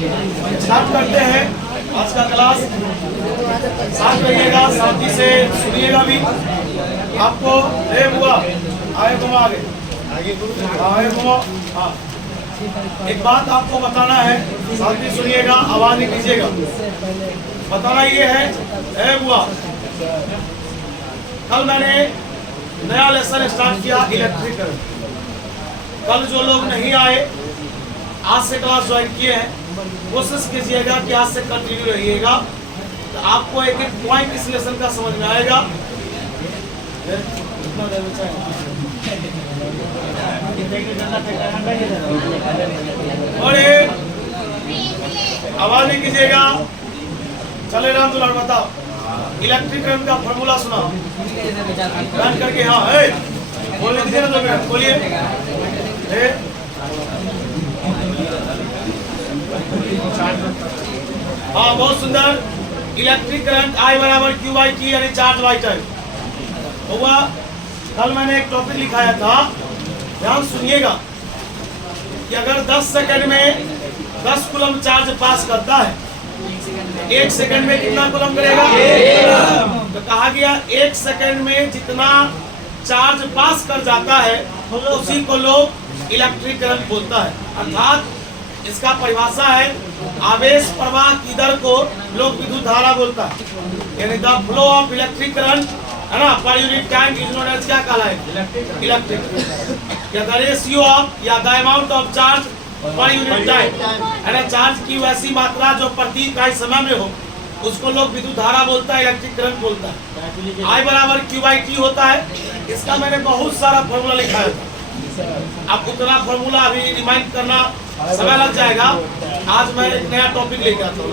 Start करते हैं आज का क्लास। साथ रहिएगा, शांति से सुनिएगा भी। आपको हुआ आए बुआ आगे आए बुआ। हाँ, एक बात आपको बताना है, शांति सुनिएगा, आवाज नहीं कीजिएगा। बताना ये है बुआ, कल मैंने नया लेसन स्टार्ट किया इलेक्ट्रिकल। कल जो लोग नहीं आए, आज से क्लास ज्वाइन किए हैं, कोशिश कीजिएगा कि आज से कंटिन्यू रहिएगा, तो आपको एक एक पॉइंट इस लेसन का समझ में आएगा। और आवाज नहीं कीजिएगा। चले राम दुलार, बताओ इलेक्ट्रिक करंट का फॉर्मूला सुना रन करके। हाँ बोलने दीजिए ना, 2 मिनट बोलिए। हाँ, बहुत सुंदर। इलेक्ट्रिक करंट I बराबर Q बाई T यानी चार्ज बाई टाइम हुआ। कल मैंने एक टॉपिक लिखाया था, ध्यान सुनिएगा, कि अगर 10 सेकंड में 10 कूलम चार्ज पास करता है, 1 सेकंड में कितना कूलम करेगा? तो कहा गया 1 सेकंड में जितना चार्ज पास कर जाता है उसी को लोग इलेक्ट्रिक करंट बोलता है। अर्थात इसका परिभाषा है, आवेश प्रवाह की दर को लोग विद्युत धारा बोलता है, यानी the flow of electric current है ना, per unit time is known as क्या कहलाएगा? इलेक्ट्रिक। या द रेशियो ऑफ या the amount of charge per unit time है ना, चार्ज की वैसी मात्रा जो प्रति इकाई समय में हो, उसको लोग विद्युत धारा बोलता है, इलेक्ट्रिक करंट बोलता है। I बराबर Q बाई T होता है। इसका मैंने बहुत सारा फॉर्मूला लिखा है, अब उतना फॉर्मूला अभी रिमाइंड करना समय लग जाएगा। आज मैं एक नया टॉपिक लेके आता हूँ।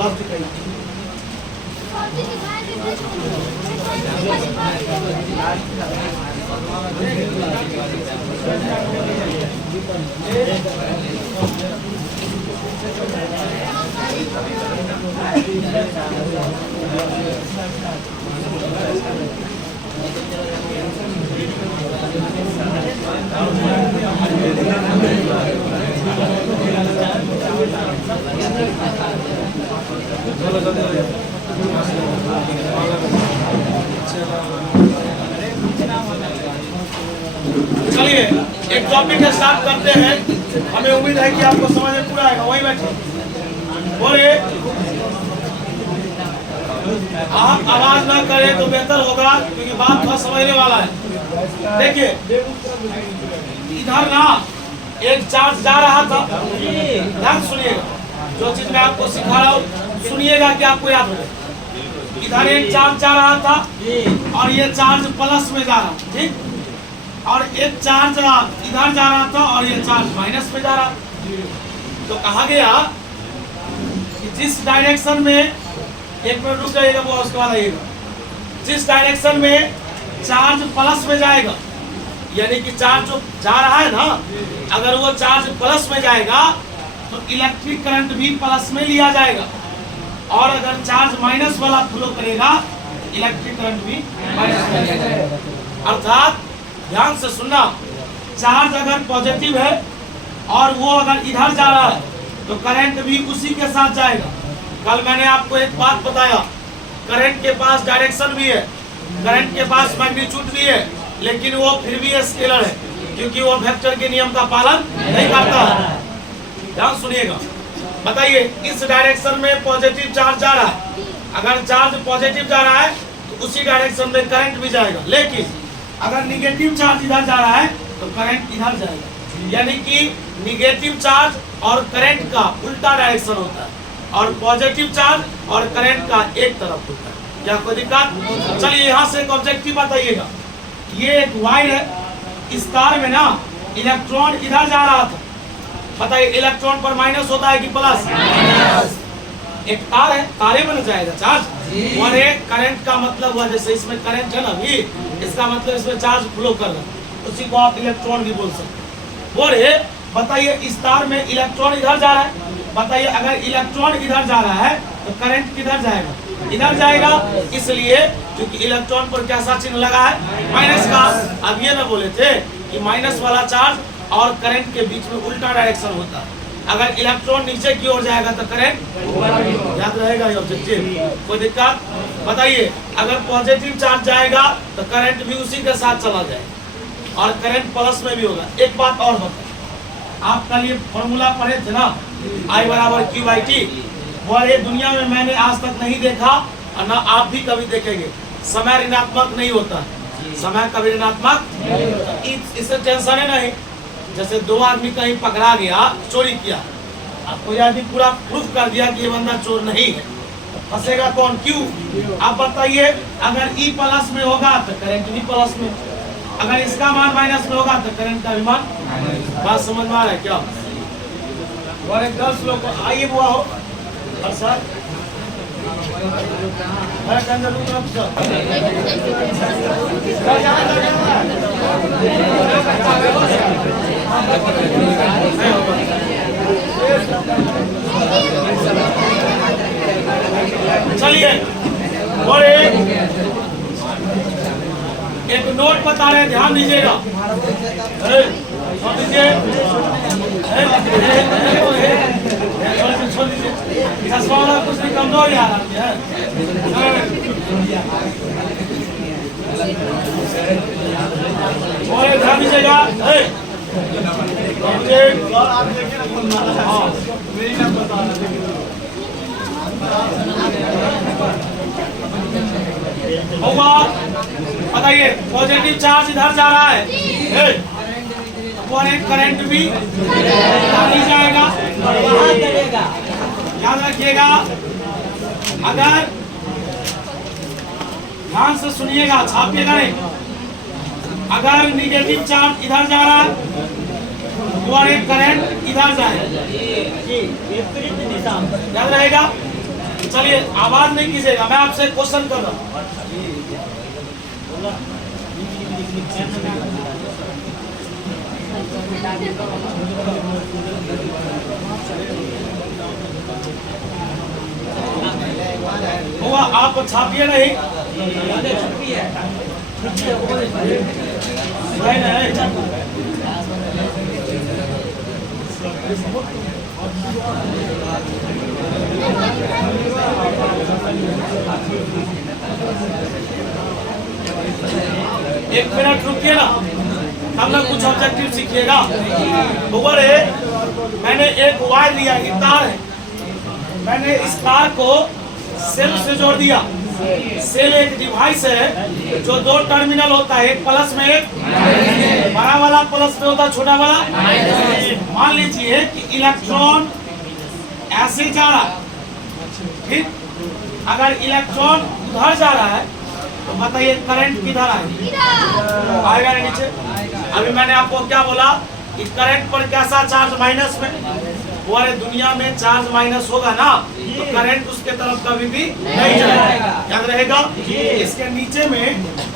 चलिए एक टॉपिक स्टार्ट करते हैं। हमें उम्मीद है कि आपको समझ में पूरा आएगा। वही बैठे बोले, आप आवाज ना करें तो बेहतर होगा, क्योंकि बात थोड़ा समझने वाला है। देखिए इधर ना एक चार्ज जा रहा था, ध्यान सुनिएगा, जो चीज मैं आपको सिखा रहा हूँ सुनिएगा कि आपको याद हो। इधर एक चार्ज जा रहा था और ये चार्ज प्लस में जा रहा, ठीक, और एक चार्ज इधर जा रहा था और ये चार्ज माइनस में जा रहा। तो कहा गया कि जिस डायरेक्शन में, एक मिनट रुक जाइएगा वो, उसके बाद आइएगा, जिस डायरेक्शन में चार्ज प्लस में जाएगा, यानी कि चार्ज जो जा रहा है ना, अगर वो चार्ज प्लस में जाएगा तो इलेक्ट्रिक करंट भी प्लस में लिया जाएगा, और अगर चार्ज माइनस वाला फ्लो करेगा इलेक्ट्रिक करंट भी माइनस में लिया जाएगा। अर्थात ध्यान से सुनना, चार्ज अगर पॉजिटिव है और वो अगर इधर जा रहा है तो करंट भी उसी के साथ जाएगा। कल मैंने आपको एक बात बताया, करंट के पास डायरेक्शन भी है, करंट के पास मैग्नीट्यूड भी है, लेकिन वो फिर भी स्केलर है, क्योंकि वो वेक्टर के नियम का पालन नहीं करता है। ध्यान सुनिएगा, बताइए इस डायरेक्शन में पॉजिटिव चार्ज जा रहा है, अगर चार्ज पॉजिटिव जा रहा है तो उसी डायरेक्शन में करंट भी जाएगा, लेकिन अगर निगेटिव चार्ज इधर जा रहा है तो करंट इधर जाएगा। यानी कि निगेटिव चार्ज और करंट का उल्टा डायरेक्शन होता है, और पॉजिटिव चार्ज और करंट का एक तरफ होता है। क्या कोई दिक्कत? चलिए यहाँ से एक ऑब्जेक्टिव बताइएगा, ये एक वायर है, इस तार में ना इलेक्ट्रॉन इधर जा रहा था, बताइए इलेक्ट्रॉन पर माइनस होता है कि प्लस? एक तार है, तारे बन जाएगा चार्ज, और एक करंट का मतलब हुआ, जैसे इसमें करंट है ना भी, इसका मतलब इसमें चार्ज फ्लो कर रहा है, उसी को आप इलेक्ट्रॉन भी बोल सकते। और बताइए इस तार में इलेक्ट्रॉन इधर जा रहा है, बताइए अगर इलेक्ट्रॉन इधर जा रहा है तो करंट किधर जाएगा? इधर जाएगा, इसलिए क्योंकि इलेक्ट्रॉन पर कैसा चिन्ह लगा है? माइनस का। अब ये ना बोले थे कि माइनस वाला चार्ज और करंट के बीच में उल्टा डायरेक्शन होता है, अगर इलेक्ट्रॉन नीचे की ओर जाएगा तो करंट याद रहेगा ये ऑब्जेक्टिव। कोई दिक्कत? बताइए, अगर पॉजिटिव चार्ज जाएगा तो करंट भी उसी के साथ चला जाएगा और करंट प्लस में भी होगा। एक बात और बताइए, आप कल ये फॉर्मूला पढ़े थे ना, I बराबर QT, वो ये दुनिया में मैंने आज तक नहीं देखा और ना आप भी कभी देखेंगे। समय ऋणात्मक नहीं होता, समय कभी ऋणात्मक, इससे टेंशन है नहीं। जैसे दो आदमी कहीं पकड़ा गया, चोरी किया, अब कोई आदमी पूरा प्रूफ कर दिया कि ये बंदा चोर नहीं है, फंसेगा कौन? क्यों? आप बताइए, अगर E प्लस में होगा तो करंट भी प्लस में, अगर इसका मान माइनस में होगा तो करंट का भी मान। बात समझ में आ रहा है क्या? और एक 10 लोग आइए बुआ हो और सर चलिए, और एक नोट बता रहे हैं, ध्यान दीजिएगा। चश्मा वाला कुछ भी कमजोर आ रहा है। और ध्यान दीजिएगा, होगा। बताइए, पॉजिटिव चार्ज इधर जा रहा है और एक करंट भी नहीं जाएगा, वहां चलेगा। याद रखिएगा, अगर ध्यान से सुनिएगा, छापिएगा नहीं। अगर निगेटिव चार्ज इधर जा रहा है और एक करंट इधर जाए, याद रहेगा। चलिए, आवाज नहीं कीजिएगा, मैं आपसे क्वेश्चन कर रहा हूँ। हुआ, आप छापिए नहीं, एक मिनट रुकिए ना, हम लोग कुछ ऑब्जेक्टिव सीखिएगा। ओवर है, मैंने एक वायर लिया, ये तार है, मैंने इस तार को सेल से जोड़ दिया। सेल एक डिवाइस है जो दो टर्मिनल होता है, एक प्लस में एक, बड़ा वाला प्लस में होता है, छोटा वाला। मान लीजिए कि इलेक्ट्रॉन ऐसे जा रहा है, ठीक? अगर इलेक्ट्रॉन उधर जा रहा है तो बताइए करंट किधर आएगा? नीचे। अभी मैंने आपको क्या बोला कि करंट पर कैसा चार्ज माइनस में, पूरे दुनिया में चार्ज माइनस होगा ना, तो करंट उसके तरफ कभी भी नहीं जाएगा। याद रहेगा। इसके नीचे में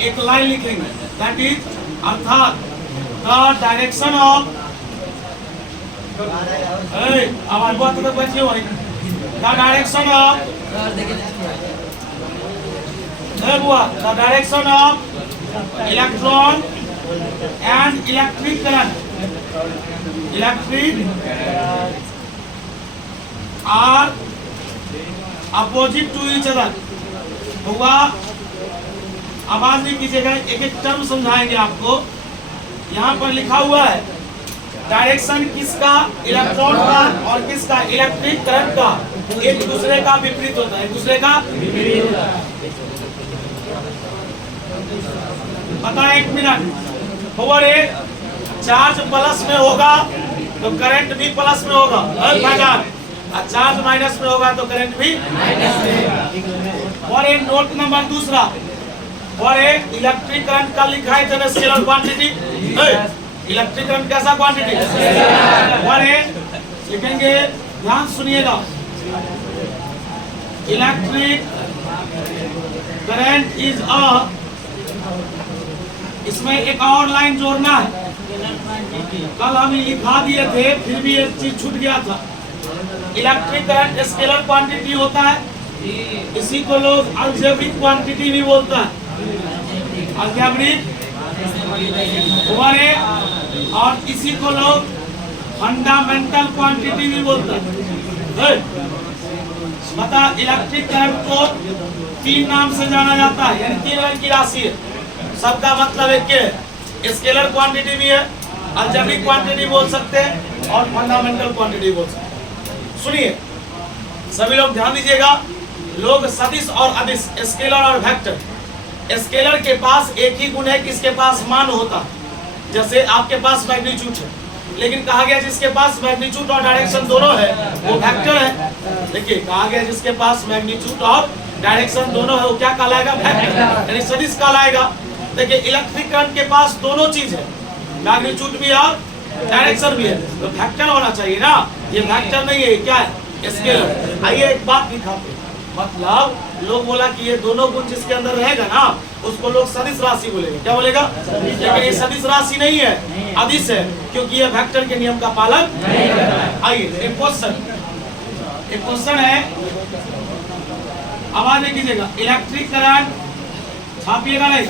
एक लाइन लिखेंगे, दैट इज अर्थात द डायरेक्शन ऑफ, आवाज बहुत तक बची हो, the direction of, the direction of electron and electric current are opposite to each other। होगा, आवाज नहीं कीजिएगा, एक एक टर्म समझाएंगे आपको। यहाँ पर लिखा हुआ है डायरेक्शन किसका, इलेक्ट्रॉन का, और किसका, इलेक्ट्रिक करंट का, एक दूसरे का विपरीत होता है, एक दूसरे का विपरीत होता है। पता है, एक मिनट। ओवर चार्ज प्लस में होगा तो करंट भी प्लस में होगा, और चार्ज माइनस में होगा तो करंट भी माइनस में। और एक नोट नंबर दूसरा, और एक इलेक्ट्रिक करंट का लिखा है स्केलर क्वांटिटी। इलेक्ट्रिक करंट कैसा क्वांटिटी? और एक लिखेंगे, ध्यान सुनिएगा, इलेक्ट्रिक करंट इज अ, इसमें एक और लाइन जोड़ना है, कल हम लिखा दिए थे, फिर भी एक चीज छूट गया था। इलेक्ट्रिक करंट स्केलर क्वांटिटी होता है, इसी को लोग अलजेब्रिक क्वांटिटी भी बोलता है, अलजेब्रिक, और इसी को लोग फंडामेंटल क्वांटिटी भी बोलता है। बता, इलेक्ट्रिक करंट को 3 नाम से जाना जाता है, यानी 3 रंग की राशि है। सबका मतलब एक के स्केलर क्वांटिटी भी है, अलजेब्रिक क्वांटिटी बोल सकते हैं और फंडामेंटल क्वांटिटी बोल सकते हैं। सुनिए सभी लोग ध्यान दीजिएगा, लोग सदिश और अदिश, स्केलर और वेक्टर। स्केलर के पास एक ही गुण है कि इसके पास मान होता है, जैसे आपके पास मैग्नीट्यूड है, लेकिन कहा गया जिसके पास मैग्नीट्यूड और डायरेक्शन दोनों है वो वेक्टर है। देखिए कहा गया जिसके पास मैग्नीट्यूड और डायरेक्शन दोनों है वो क्या कहलाएगा? वेक्टर, यानी सदिश कहलाएगा। देखिए इलेक्ट्रिक करंट के पास दोनों चीज है, मैग्नीट्यूड भी और डायरेक्शन भी है, तो वेक्टर होना चाहिए ना। ये वेक्टर नहीं है, क्या है? स्केलर। आइए एक बात दिखाते हैं, मतलब लोग बोला कि ये दोनों गुण जिसके अंदर रहेगा ना उसको लोग सदिश राशि बोलेंगे। क्या बोलेगा? लेकिन ये सदिश राशि नहीं है, अदिश है, क्योंकि ये वेक्टर के नियम का पालन नहीं करता है। आइए एक क्वेश्चन है, आवाज नहीं कीजिएगा। इलेक्ट्रिक करंट, छापिएगा नहीं,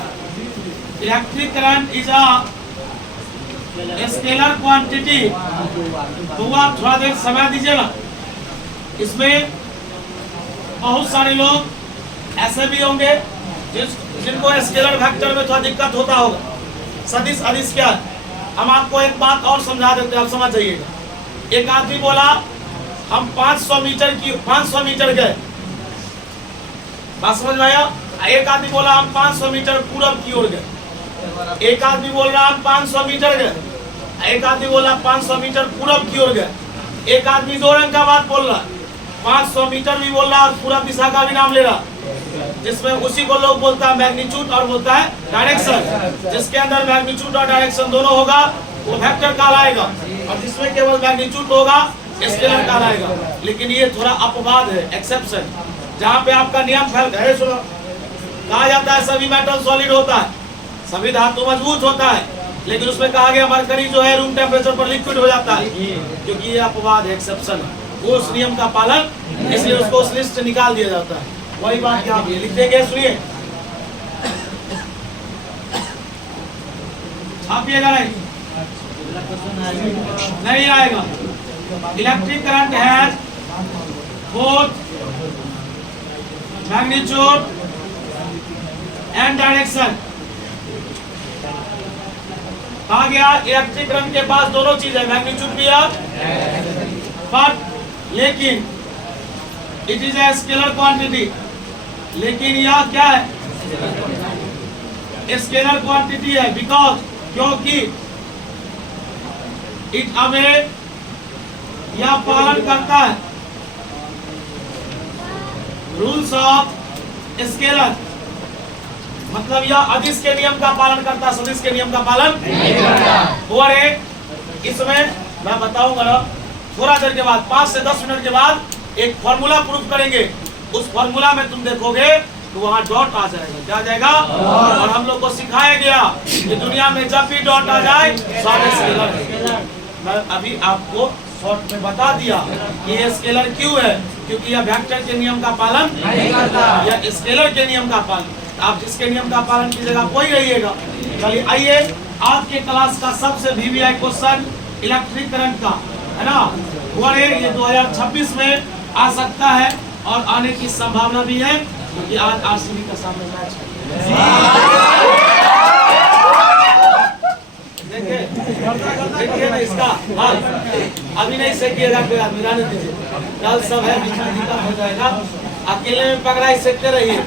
electric current is a scalar quantity. तो आप थोड़ा देर समय दीजिए ना, इसमें बहुत सारे लोग ऐसे भी होंगे जिनको स्केलर वेक्टर में थोड़ा दिक्कत होता होगा। सदिश अदिश क्या है? हम आपको एक बात और समझा देते हैं, आप समझ जाइएगा। एक आदमी बोला हम 500 मीटर गए, बात समझ में आया? एक आदमी बोला हम 500 मीटर पूरब की ओर गए, एक आदमी बोल रहा हम 500 मीटर गए, एक आदमी बोला 500 मीटर पूरब की ओर गए। एक आदमी 2 रंग का बात बोल रहा, 500 मीटर भी बोल रहा और पूरब दिशा का भी नाम ले रहा, जिसमें उसी को लोग बोलता है मैग्नीट्यूड और बोलता है डायरेक्शन। जिसके अंदर मैग्नीट्यूड और डायरेक्शन दोनों होगा वो वेक्टर कहलाएगा, और जिसमें केवल मैग्नीट्यूड होगा स्केलर कहलाएगा। लेकिन ये थोड़ा अपवाद है, एक्सेप्शन, जहाँ पे आपका नियम फैल है। सुनो, कहा जाता है सभी मेटल सॉलिड होता है, सभी धातु मजबूत होता है, लेकिन उसमें कहा गया मरकरी जो है रूम टेम्परेचर पर लिक्विड हो जाता है, क्योंकि ये अपवाद है, एक्सेप्शन है। वो उस नियम का पालन, इसलिए उसको उस लिस्ट से निकाल दिया जाता है। वही बात यहाँ पे लिख देंगे, सुनिए, छापिएगा नहीं आएगा। Electric current has both magnitude and direction. कहा गया इलेक्ट्रिक करंट के पास दोनों चीज है, मैग्नीट्यूड भी है, बट लेकिन it is a scalar quantity. लेकिन यह क्या है? स्केलर क्वांटिटी है, बिकॉज, क्योंकि इट अवे, यह पालन करता है रूल्स ऑफ स्केलर, मतलब यह अदिश के नियम का पालन करता है, सदिश के नियम का पालन नहीं करता। और एक इसमें मैं बताऊंगा ना थोड़ा देर के बाद, 5 से 10 मिनट के बाद एक फॉर्मूला प्रूफ करेंगे। उस फॉर्मूला में तुम देखोगे तो वहाँ डॉट आ जाएगा। क्या आ जाएगा? और हम लोग को सिखाया गया कि दुनिया में जब भी डॉट आ जाए सारे स्केलर है। मैं अभी आपको शॉर्ट में बता दिया कि ये स्केलर क्यों है, क्योंकि यह वेक्टर के नियम का पालन नहीं करता, यह स्केलर के नियम का पालन। आप जिसके नियम का पालन कीजिएगा वही रहिएगा। चलिए आइए, आज के क्लास का सबसे VVI क्वेश्चन इलेक्ट्रिक करंट का है ना, ये 2026 में आ सकता है और आने की संभावना भी है, क्योंकि आज RCB का सामने मैच है। देखिए ना इसका हाल, अभी नहीं सेकिएगा कोई आदमी, रहने दीजिए, कल सब है, बीच में दिक्कत हो जाएगा। अकेले में पकड़ाई सेकते रहिए।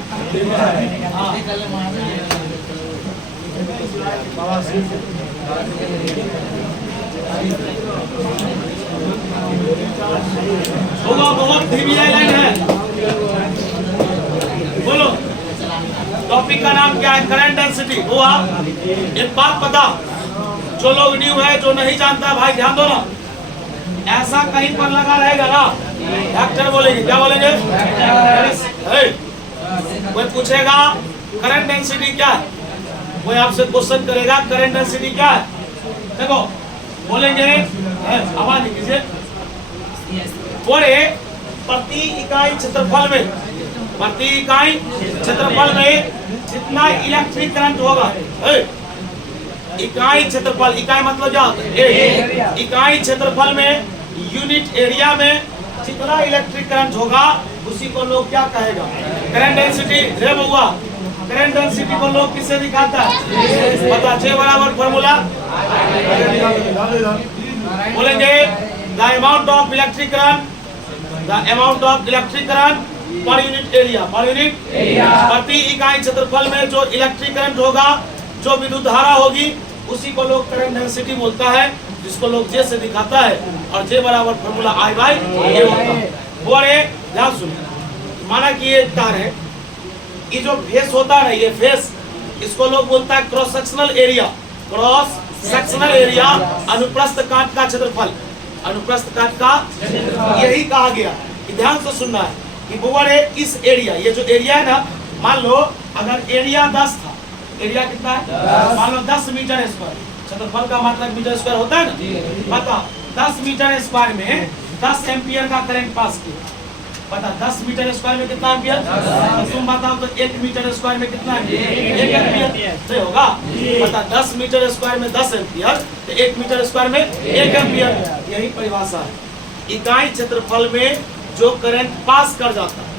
बहुत धीमी लाइन है, बोलो टॉपिक का नाम क्या है? Current density. हुआ एक बात पता, जो लोग न्यू है, जो नहीं जानता भाई ध्यान दो ना, ऐसा कहीं पर लगा रहेगा ना डॉक्टर बोलेंगे, क्या बोलेंगे? कोई पूछेगा करंट डेंसिटी क्या है, कोई आपसे क्वेश्चन करेगा करंट डेंसिटी क्या है, देखो बोलेंगे, आवाज नहीं कीजिए, बोले प्रति इकाई क्षेत्रफल में, प्रति इकाई क्षेत्रफल में जितना इलेक्ट्रिक करंट होगा, इकाई क्षेत्रफल, इकाई मतलब क्या होता है? एरिया। इकाई क्षेत्रफल में यूनिट एरिया में जितना इलेक्ट्रिक करंट होगा उसी को लोग क्या कहेगा? Current density. रे बउआ, करंट डेंसिटी को लोग किससे दिखाता है? बता, J बराबर फॉर्मूला बोलेंगे the amount of electric current, the amount of electric current per unit area, पर यूनिट एरिया, प्रति इकाई क्षेत्रफल में जो इलेक्ट्रिक करंट होगा, जो विद्युत धारा होगी, उसी को लोग करंट डेंसिटी बोलता है, जिसको लोग J से दिखाता है। और J बराबर फॉर्मूला I बाई A होता है। बोले ध्यान सुनिए, माना कि ये तार है, ये जो फेस होता है ना, ये फेस, इसको लोग बोलता है cross sectional area. Cross sectional area अनुप्रस्थ काट का क्षेत्रफल, अनुप्रस्थ काट का यही कहा गया। ध्यान से सुनना है कि बोले इस एरिया, ये जो एरिया है ना, मान लो अगर एरिया 10 था, एरिया कितना है? मान लो 10 मीटर स्क्वायर, क्षेत्रफल का मात्रक मीटर स्क्वायर होता है ना। बता 10 मीटर स्क्वायर में 10 एम्पियर का करंट पास किया। बता 10 मीटर स्क्वायर में कितना एम्पियर? तुम बताओ तो 1 मीटर स्क्वायर में कितना एम्पियर? 1 एम्पियर से होगा। बता 10 मीटर स्क्वायर में 10 एम्पियर, तो 1 मीटर स्क्वायर में 1 एम्पियर। यही परिभाषा है। इकाई क्षेत्रफल में जो करंट पास कर जाता है,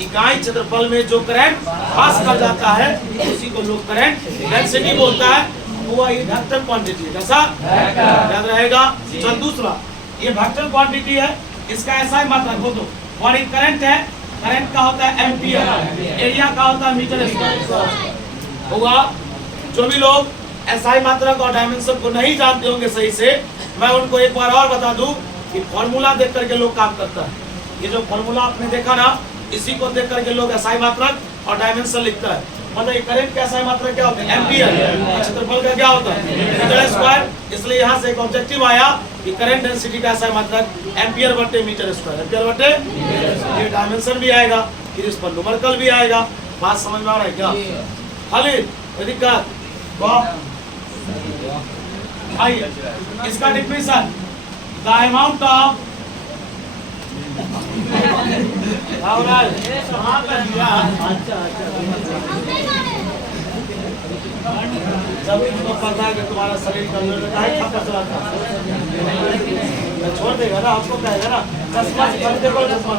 इकाई क्षेत्रफल में जो करंट पास कर जाता है, उसी को लोग करंट डेंसिटी बोलता है। वो ये वेक्टर क्वांटिटी है। कैसा याद रहेगा? चल दूसरा, ये वेक्टर क्वांटिटी है, इसका ऐसा ही मात्रक हो दो। और एक करंट है, करंट का होता है एम्पियर, एरिया का होता है मीटर स्क्वायर होगा। जो भी लोग एसआई मात्रक और डायमेंशन को नहीं जानते होंगे सही से, मैं उनको एक बार और बता दूं कि फॉर्मूला देख करके लोग काम करता है। ये जो फॉर्मूला आपने देखा ना, इसी को देख करके लोग एसआई मात्रक और डायमेंशन लिखता है। मतलब करंट का एसआई मात्रक क्या होता है? एम्पियर। क्षेत्रफल का क्या होता है? Metre square. इसलिए यहाँ से एक ऑब्जेक्टिव आया कि करंट डेंसिटी का एसआई मात्रक एम्पियर बटे मीटर स्क्वायर, एम्पियर बटे ये डायमेंशन भी आएगा, फिर इस पर न्यूमेरिकल भी आएगा। बात समझ में आ रहा है क्या? खालिद कोई दिक्कत? आइए इसका डिफिनेशन, द अमाउंट ऑफ जब तुमको पता है कि तुम्हारा शरीर कमजोर छोड़ देगा ना, आपको कहेगा ना चश्मा से देखो, चश्मा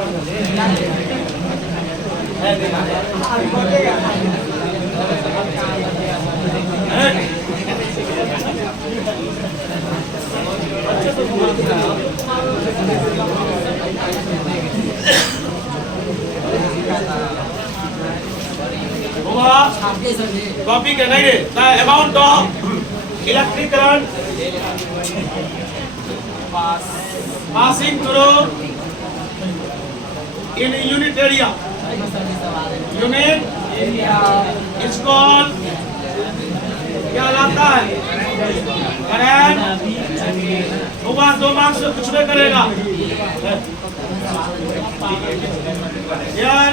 कॉपी के नहीं, the amount of electric current passing through in unit area, unit is called क्या लाता है? करंट। होगा 2 मार्क्स से कुछ भी करेगा। यार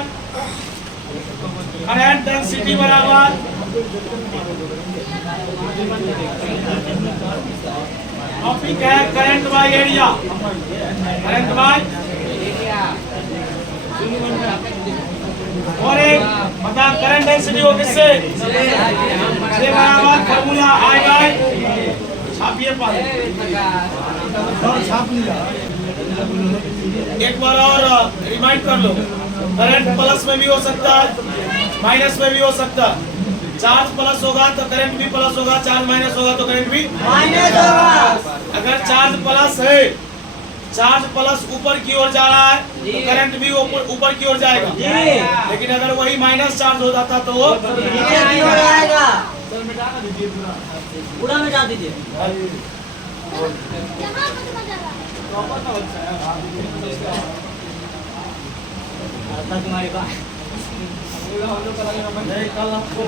करंट डेंसिटी बराबर टॉपिक है current by area, current by और एक बता करंट डेंसिटी हो किससे? से बराबर फॉर्मूला I बाय छापिए पर छाप लिया। एक बार और रिमाइंड कर लो, करंट प्लस में भी हो सकता है, माइनस में भी हो सकता है। चार्ज प्लस होगा तो करंट भी प्लस होगा, चार्ज माइनस होगा तो करंट भी माइनस होगा। अगर चार्ज प्लस है, चार्ज प्लस ऊपर की ओर जा रहा है तो करंट भी ऊपर की ओर जाएगा। लेकिन अगर वही माइनस चार्ज हो जाता तो वो नीचे की ओर आएगा। पूरा मिटा दीजिए। तुम्हारे पास नहीं, कल आपको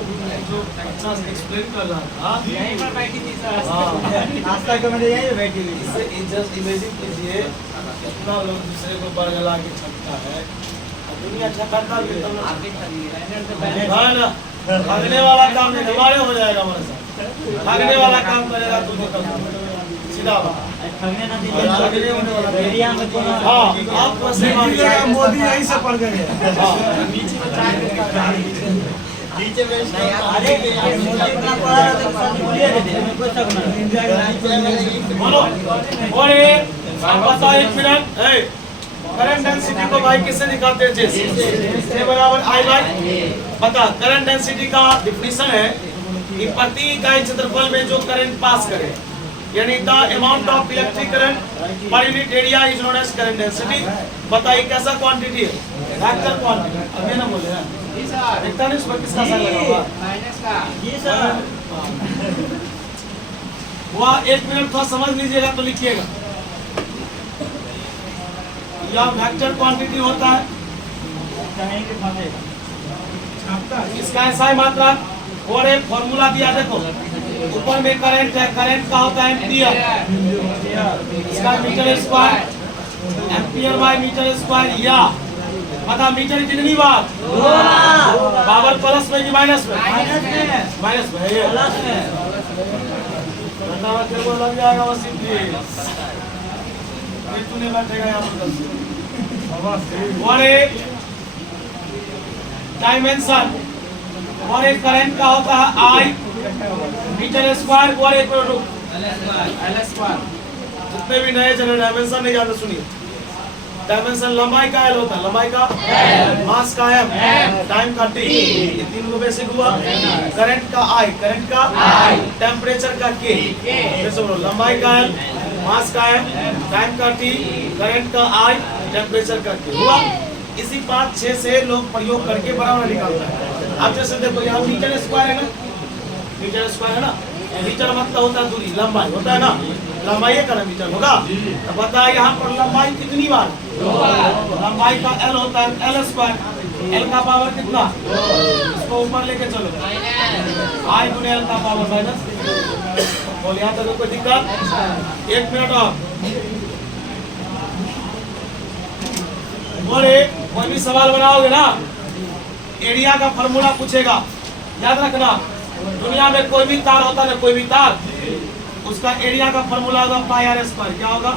जो अच्छा से एक्सप्लेन कर रहा था यहीं पर बैठी थी सर। नाश्ता के मैंने यहीं बैठी हुई। इससे जस्ट इमेजिन कीजिए कितना लोग दूसरे को बरगला के छपता है, दुनिया छपाता भी तो ना भागने वाला काम नहीं हमारे हो जाएगा, हमारे साथ भागने वाला काम करेगा तो निकल सीधा मोदी यहीं से पड़ गए। बोलो और ये आप बताओ 1 मिनट करंट डेंसिटी को भाई किससे दिखाते हैं? से बराबर I बाई बता। करंट डेंसिटी का डिफिनीशन है कि प्रति इकाई क्षेत्रफल में जो करंट पास करे, यानी the amount of electric current per unit area is known as current density. बताइए कैसा क्वांटिटी है? Vector quantity. अब ये ना बोले ना देखता नहीं इसमें किसका साइन लगा हुआ माइनस का जी सर। वो 1 मिनट थोड़ा समझ लीजिएगा तो लिखिएगा। या वेक्टर क्वांटिटी होता है, इसका ऐसा ही मात्रा और एक फॉर्मूला दिया देखो ऊपर में करंट है, करंट का होता है एम्पियर, इसका metre square, ampere by metre square. या पता मीटर कितनी बार पावर प्लस में कि माइनस में? माइनस में लग जाएगा वसीम जी, तूने बैठेगा यहाँ पर। और एक डायमेंशन और एक करंट का होता है I मीटर स्क्वायर और एक रूट L स्क्वायर। जितने भी नए चले डायमेंशन नहीं जानते सुनिए। डायमेंशन लंबाई का L होता है, लंबाई का मास का M, टाइम का T, ये तीन को बेसिक हुआ। करंट का I, करंट का टेम्परेचर का K, जैसे बोलो लंबाई का L, मास का M, टाइम का T, करंट का I, टेम्परेचर का K हुआ। इसी 5-6 से लोग प्रयोग करके बराबर निकालता है। आप जैसे देखो यहाँ मीटर स्क्वायर है ना, मीटर स्क्वायर है ना, मीटर मतलब होता है दूरी, लंबाई होता है ना, लंबाई का ना मीटर होगा। तो बताया यहाँ पर लंबाई कितनी बार? लंबाई का L होता है L स्क्वायर, L का पावर कितना? इसको ऊपर लेके चलो I गुने L का पावर माइनस। बोल यहाँ तक कोई दिक्कत? 1 मिनट और कोई भी सवाल बनाओगे ना, एरिया का फॉर्मूला पूछेगा, याद रखना। दुनिया में कोई भी तार होता है ना, कोई भी तार, उसका एरिया का फॉर्मूला होगा पाई आर स्क्वायर। क्या होगा?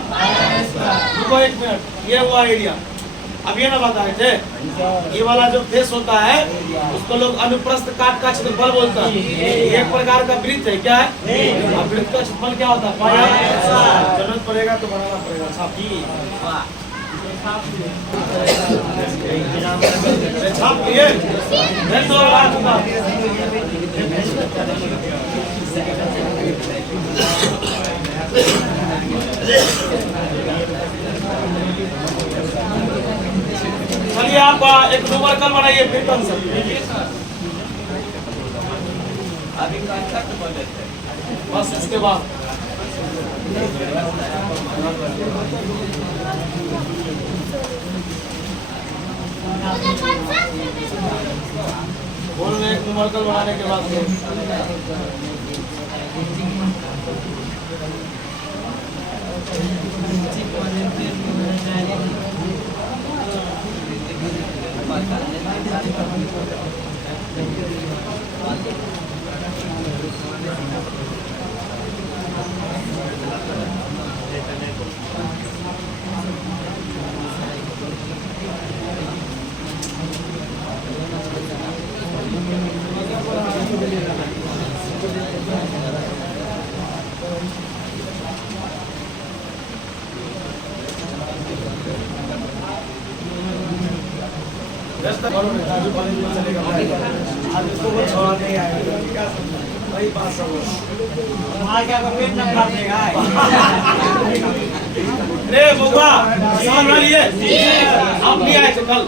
रुको 1 मिनट, ये हुआ एरिया। अब ये ना बताए थे, ये वाला जो फेस होता है उसको लोग अनुप्रस्थ काट का क्षेत्रफल बोलता है। एक प्रकार का वृत्त है, क्या है? वृत्त का क्षेत्रफल क्या होता है? पाई आर। जरूरत पड़ेगा तो बनाना पड़ेगा साहब। छाप लिए चलिए आप एक न्यूमेरिकल बनाइए फिर कंसेप्ट। बस इसके बाद बोल रहे एक न्यूमेरिकल बनाने के बाद आप नहीं आए थे कल।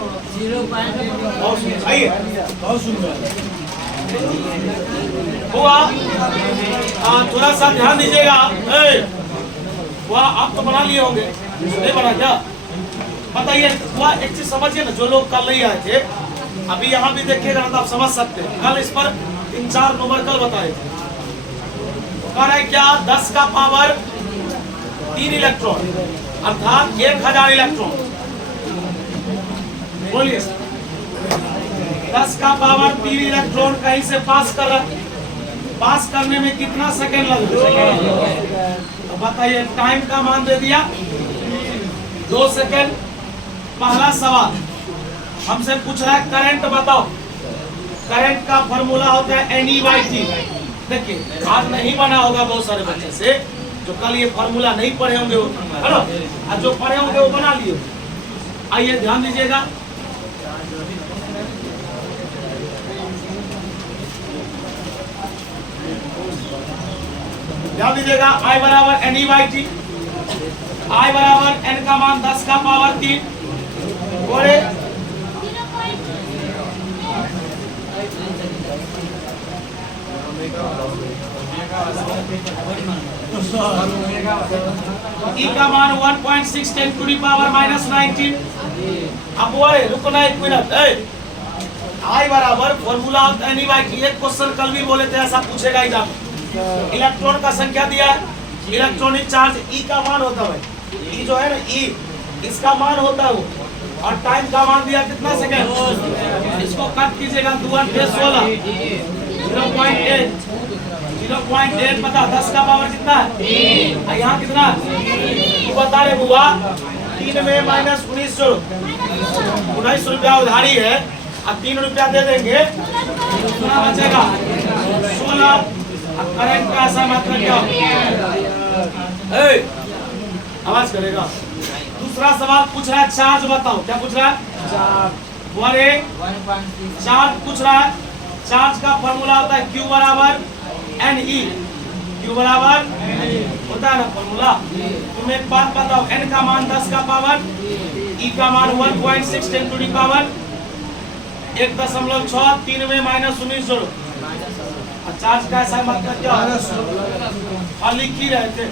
थोड़ा सा ध्यान दीजिएगा। वह आप तो बना लिए होंगे, नहीं बना क्या? बताइए वह एक चीज समझिए ना, जो लोग कल नहीं आए थे, अभी यहाँ भी देखिएगा ना तो आप समझ सकते हैं। कल इस पर 3-4 न्यूमेरिकल बताए थे। कह रहे क्या? 10 का पावर 3 इलेक्ट्रॉन अर्थात 1000 इलेक्ट्रॉन। बोलिए 10 का पावर 3 इलेक्ट्रॉन कहीं से पास कर रहा है, पास करने में कितना सेकंड लगेगा? तो बताइए, टाइम का मान दे दिया 2 सेकंड। पहला सवाल हमसे पूछ रहा है करंट बताओ। करंट का फॉर्मूला होता है NE/T। देखिए आज नहीं बना होगा बहुत सारे बच्चे से, जो कल ये फॉर्मूला नहीं पढ़े होंगे वो, हेलो, और जो पढ़े होंगे वो बना लिए। आइए ध्यान दीजिएगा, ध्यान दीजिएगा। I बराबर NE/T, I बराबर n का मान 10 का पावर 3 और E का मान 1.6 10 टू दी पावर -19। अब वो रुको ना एक मिनट, I बराबर फॉर्मूला NE/T। एक क्वेश्चन कल भी बोले थे, ऐसा पूछेगा एग्जाम में। इलेक्ट्रॉन का संख्या दिया है, इलेक्ट्रॉनिक चार्ज E का मान होता है, E जो है ना E, इसका मान होता है वो, और टाइम का मान दिया कितना सेकंड, इसको कट कीजिएगा 2 और 16 0.8 पता 10 का पावर कितना है, यहाँ कितना ये बता रहे बुआ। 3 में -19 जोड़ो, 19 रुपया उधारी है, अब 3 रुपया दे देंगे, कितना बचेगा 16। करंट का ऐसा मतलब क्या, आवाज करेगा। दूसरा सवाल पूछ रहा है चार्ज बताओ, क्या पूछ रहा है, चार्ज पूछ रहा है। चार्ज का फॉर्मूला होता है Q बराबर NE, Q बराबर होता है ना फॉर्मूला। तुम एक बात बताओ, N का मान 10 का पावर, E का मान 1.6 10 टू दी पावर 1.6, 3 में -19 जोड़ो, चार्ज का ऐसा मतलब क्या है, लिख ही रहे थे।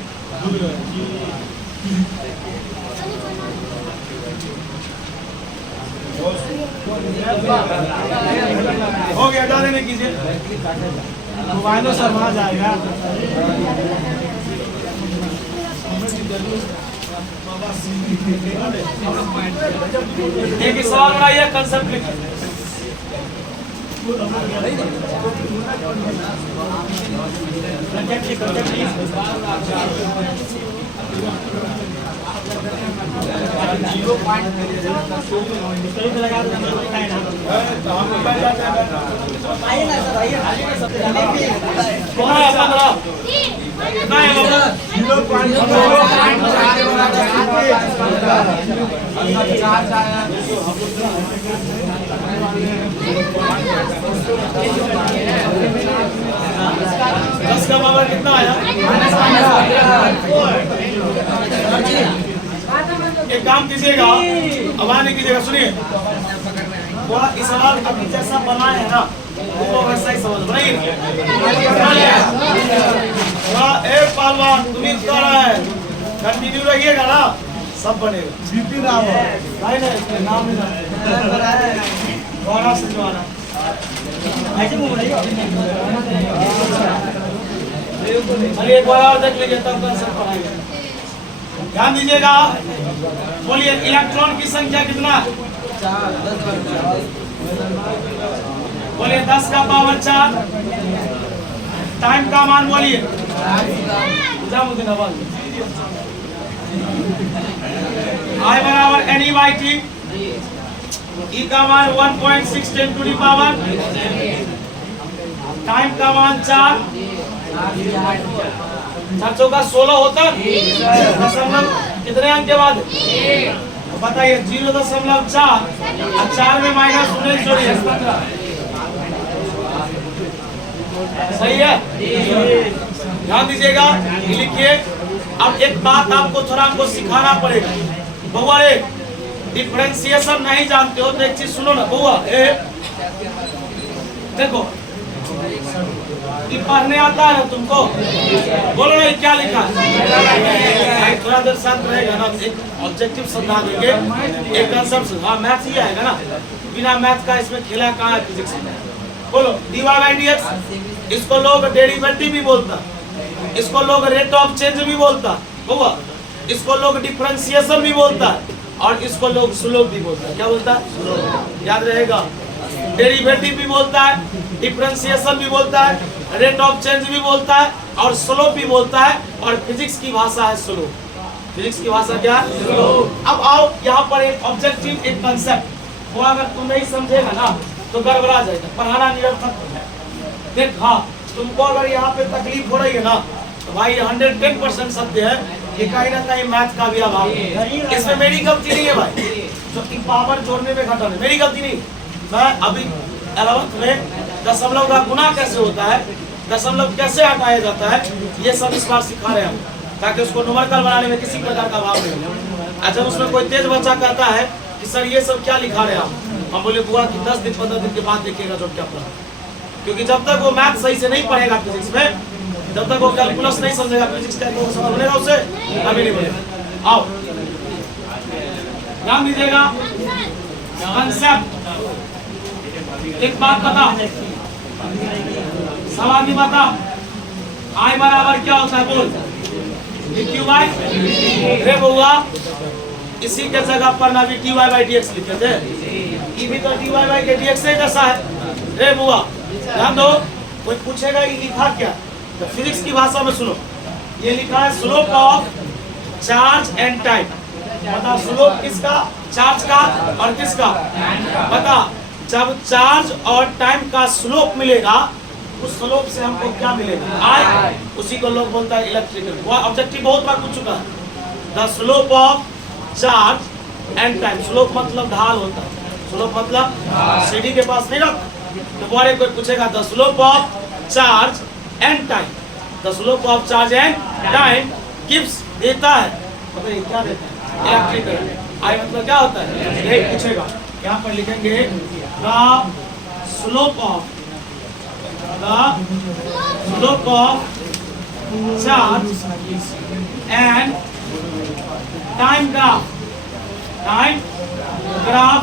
हो गया, डाले नहीं कीजिए, मोबाइल शर्मा जाएगा। एक सवाल बनाइए, कंसेप्ट लिखिए। दस का पावर कितना आया, एक काम कीजिएगा, आवाज नहीं कीजिएगा, सुनिए थोड़ा इस सवाल अभी जैसा बनाए है ना वो वैसा ही सवाल बनाइए। एक पहलवान तुम ही कर रहा है, कंटिन्यू रहिएगा ना, सब बनेगा। नहीं नाम गौरव सिंधवाना, चलिए एक बार और देख लीजिए तब सब पढ़ाएंगे। ध्यान दीजिएगा, बोलिए इलेक्ट्रॉन की संख्या कितना, बोलिए 10 का पावर 4। टाइम का मान बोलिए, I बराबर NE/T, E का मान 1.6 10 टू दी पावर, टाइम का मान 4, 4 चौका 16 होता दशमलव कितने अंक के बाद बताइए, 0.4 और 4 में -19 जोड़िए, सही है। ध्यान दीजिएगा, लिखिए। अब एक बात आपको थोड़ा हमको सिखाना पड़ेगा, बउआ रे डिफरेंशिएशन नहीं जानते हो तो एक चीज सुनो ना बउआ, देखो ये पढ़ने आता है ना तुमको, बोलो ना क्या लिखा है, थोड़ा देर साथ रहेगा ना, एक ऑब्जेक्टिव समझा देंगे, एक कंसेप्ट। हाँ मैथ्स ही आएगा ना, बिना मैथ का इसमें खेला कहाँ है फिजिक्स में। बोलो dy/dx, इसको लोग डेरिवेटिव भी बोलता, इसको लोग रेट ऑफ चेंज भी बोलता बउआ, इसको लोग डिफरेंशिएशन भी बोलता, और इसको लोग स्लोप भी बोलता है। क्या बोलता है, याद रहेगा, डेरिवेटिव भी बोलता है, डिफरेंशिएशन भी बोलता है, रेट ऑफ चेंज भी बोलता है, और स्लोप भी बोलता है, और फिजिक्स की भाषा है स्लोप। फिजिक्स की भाषा क्या है, स्लोप। अब आओ यहाँ पर एक ऑब्जेक्टिव, एक कंसेप्ट, वो अगर तुम नहीं समझेगा ना तो गड़बड़ा जाएगा, पढ़ाना निरर्थक हो जाएगा। देख हाँ, तुमको अगर यहाँ पे तकलीफ हो रही है ना, तो भाई 110% सत्य है कि कहीं ना कहीं मैथ का भी अभाव है। इसमें मेरी गलती नहीं है भाई, जो कि पावर जोड़ने में घटाने मेरी गलती नहीं। मैं अभी 11th में दशमलव का गुना कैसे होता है, दशमलव कैसे हटाया जाता है, ये सब इस बार सिखा रहे हैं हम, ताकि उसको न्यूमेरिकल बनाने में किसी प्रकार का अभाव नहीं हो। अच्छा, उसमें कोई तेज बच्चा कहता है कि सर ये सब क्या लिखा रहे हैं हम बोले बुआ कि 10 दिन 15 दिन के बाद देखिएगा जो क्या पढ़ा, क्योंकि जब तक वो मैथ सही से नहीं पढ़ेगा फिजिक्स में, जब तक वो कैलकुलस नहीं समझेगा फिजिक्स का तो समझ लेगा उसे कभी नहीं बनेगा। आओ ध्यान दीजिएगा, कंसेप्ट। एक बात बता, सवाल बता, आई बराबर क्या होता है बोल, क्यू वाई। रे बुआ इसी के जगह पर ना भी dy बाई dx लिखे थे, ये भी तो dy बाई के dx से जैसा है। रे बुआ ध्यान दो, कोई पूछेगा ये लिखा क्या, तो फिजिक्स की भाषा में सुनो, ये लिखा है slope of charge and time. बता स्लोप किसका, चार्ज का और किसका, बता। जब चार्ज और टाइम का स्लोप मिलेगा, उस स्लोप से हमको क्या मिलेगा, आई। उसी को लोग बोलता है इलेक्ट्रिकल। ऑब्जेक्टिव बहुत बार पूछ चुका है। The slope of charge and time, slope मतलब ढाल होता है, स्लोप मतलब सीढ़ी के पास नहीं रख। तो बोले कोई पूछेगा the slope of charge and time, the slope of charge and time gives देता है, बताइए क्या देता है, इलेक्ट्रिकल। आई मतलब क्या होता है, यही पूछेगा। यहाँ पर लिखेंगे the slope of charge and time graph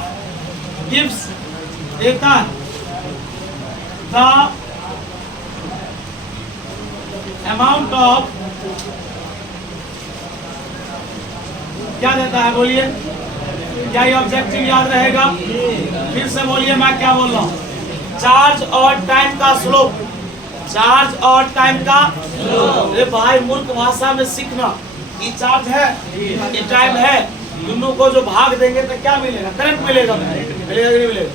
gives देता है द अमाउंट ऑफ, क्या देता है बोलिए, क्या ये ऑब्जेक्टिव याद रहेगा, फिर से बोलिए मैं क्या बोल रहा हूँ, चार्ज और टाइम का स्लोप, चार्ज और टाइम का स्लोप। अरे भाई मूर्ख भाषा में सीखना, ये चार्ज है ये टाइम है, दोनों को जो भाग देंगे तो क्या मिलेगा, करंट मिलेगा, मिलेगा नहीं मिलेगा,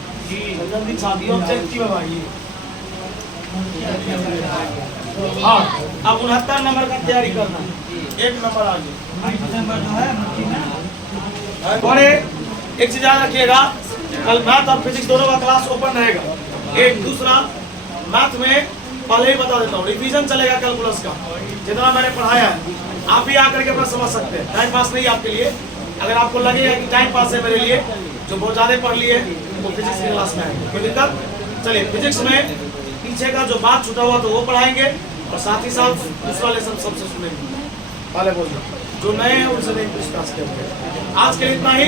जल्दी छापिए ऑब्जेक्टिव है भाई। हाँ अब 69 नंबर का तैयारी करना है, 1 नंबर आगे। और एक चीज याद रखिएगा, कल मैथ और फिजिक्स दोनों का क्लास ओपन रहेगा। एक दूसरा मैथ में पहले ही बता देता हूँ, रिवीजन चलेगा कैलकुलस का, जितना मैंने पढ़ाया है आप भी आकर के अपना समझ सकते हैं। टाइम पास नहीं आपके लिए, अगर आपको लगेगा कि टाइम पास है मेरे लिए, जो बहुत ज्यादा पढ़ लिए वो फिजिक्स की क्लास में आएंगे, कोई दिक्कत। चलिए फिजिक्स में पीछे का जो बात छूटा हुआ तो वो पढ़ाएंगे, और साथ ही साथ दूसरा लेसन सबसे सुनेंगे। पहले बोलिए जो नए हैं उनसे नहीं पूछताछ करेंगे। आज के लिए इतना ही।